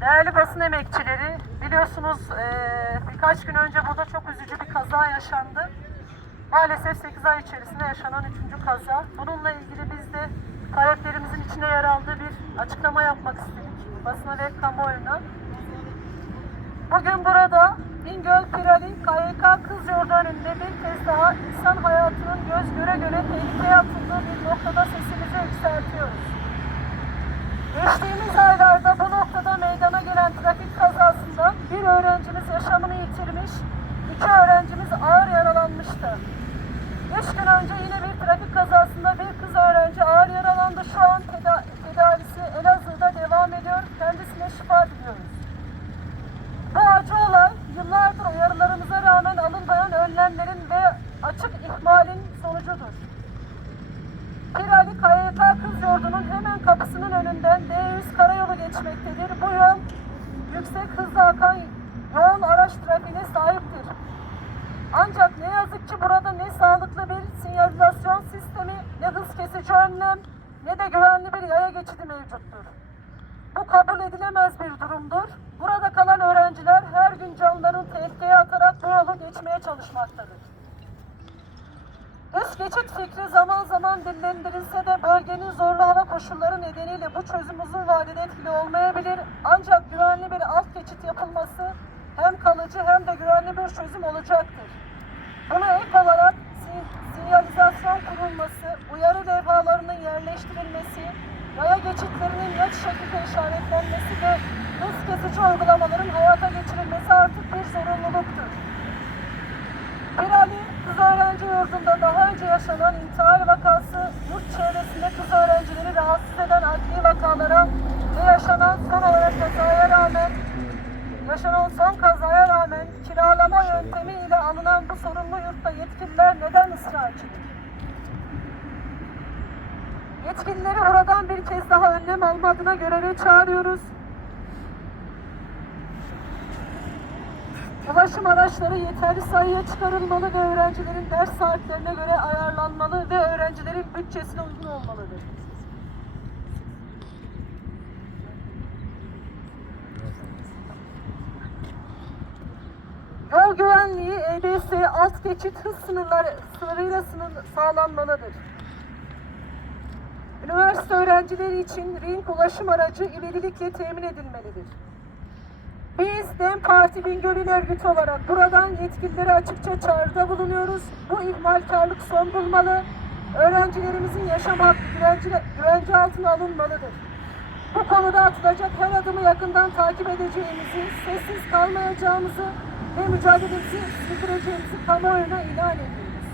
Değerli basın emekçileri, biliyorsunuz eee, birkaç gün önce burada çok üzücü bir kaza yaşandı. Maalesef 8 ay içerisinde yaşanan 3. kaza. Bununla ilgili biz de taleplerimizin içine yer aldığı bir açıklama yapmak istedik basına ve kamuoyuna. Bugün burada Bingöl Pirali KYK Kız Yurdu önünde bir kez daha insan hayatının göz göre göre tehlikeye atıldığı bir noktada sesimizi yükseltiyoruz. Geçtiğimiz aylarda noktada meydana gelen trafik kazasında bir öğrencimiz yaşamını yitirmiş, iki öğrencimiz ağır yaralanmıştı. Beş gün önce yine bir trafik kazasında bir kız öğrenci ağır yaralandı. Şu an teda- tedavisi Elazığ'da devam ediyor. Kendisine şifa yüksek hızla akan yoğun araç trafiğine sahiptir. Ancak ne yazık ki burada ne sağlıklı bir sinyalizasyon sistemi, ne hız kesici önlem, ne de güvenli bir yaya geçidi mevcuttur. Bu kabul edilemez bir durumdur. Burada kalan öğrenciler her gün canlarını tehlikeye atarak bu yolu geçmeye çalışmaktadır. Üst geçit fikri zaman zaman dillendirilse de bölgenin zorlu hava koşulları nedeniyle bu çözüm uzun vadede etkili olmayabilir. Ancak güvenli bir alt geçit yapılması hem kalıcı hem de güvenli bir çözüm olacaktır. Buna ek olarak sin- sinyalizasyon kurulması, uyarı levhalarının yerleştirilmesi, yaya geçitlerinin net şekilde işaretlenmesi ve kesici uygulamaların hayata geçirilmesi artık bir zorunluluktur. Pirali Kız Öğrenci Yurdu'nda daha önce yaşanan intihar vakası, yurt çevresinde kız öğrencileri rahatsız eden adli vakalara ve yaşanan son olarak kazaya rağmen yaşanan son kazaya rağmen kiralama yöntemiyle alınan bu sorunlu yurtta yetkililer neden ısrarcıdır? Yetkilileri buradan bir kez daha önlem alma adına göreve çağırıyoruz. Ulaşım araçları yeterli sayıya çıkarılmalı ve öğrencilerin ders saatlerine göre ayarlanmalı ve öğrencilerin bütçesine uygun olmalıdır. Yol güvenliği EBS alt geçit hız sınırları sınırıyla sınır sağlanmalıdır. Üniversite öğrencileri için ring ulaşım aracı ivedilikle temin edilmelidir. Biz DEM Parti Bingöl'ün örgütü olarak buradan yetkililere açıkça çağrıda bulunuyoruz. Bu ihmalkarlık son bulmalı. Öğrencilerimizin yaşam hakkı güvence, altına alınmalıdır. Bu konuda atılacak her adımı yakından takip edeceğimizi, sessiz kalmayacağımızı ve mücadelemizi sürdüreceğimizi kamuoyuna ilan ediyoruz.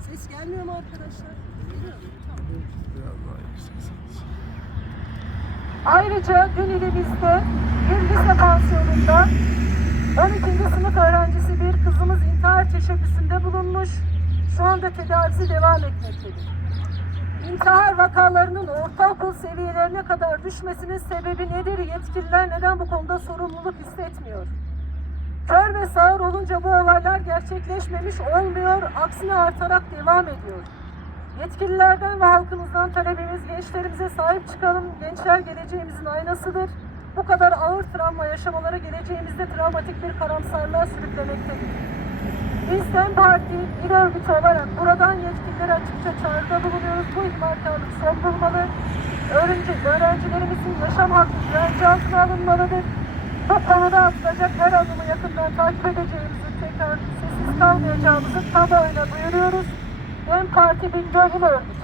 Ses gelmiyor mu arkadaşlar? Geliyor mu? Tamam. Ayrıca dün ilimizde bir lise pansiyonunda 12. sınıf öğrencisi bir kızımız intihar teşebbüsünde bulunmuş. Şu anda tedavisi devam etmektedir. İntihar vakalarının ortaokul seviyelerine kadar düşmesinin sebebi nedir? Yetkililer neden bu konuda sorumluluk hissetmiyor? Kör ve sağır olunca bu olaylar gerçekleşmemiş olmuyor, aksine artarak devam ediyor. Yetkililerden ve halkımızdan talebimiz gençlerimize sahip çıkalım. Gençler geleceğimizin aynasıdır. Bu kadar ağır travma yaşamaları geleceğimizde travmatik bir karamsarlığa sürüklemektedir. Biz DEM Parti il örgütü olarak buradan yetkililere açıkça çağrıda bulunuyoruz. Bu ihmalkarlık son bulmalı. Öğrenci, öğrencilerimizin yaşam hakkı güvence altına alınmalıdır. Bu konuda atılacak her adımı yakından takip edeceğimizi tekrar sessiz kalmayacağımızı kamuoyuna duyuruyoruz. Bingöl İl Örgütü.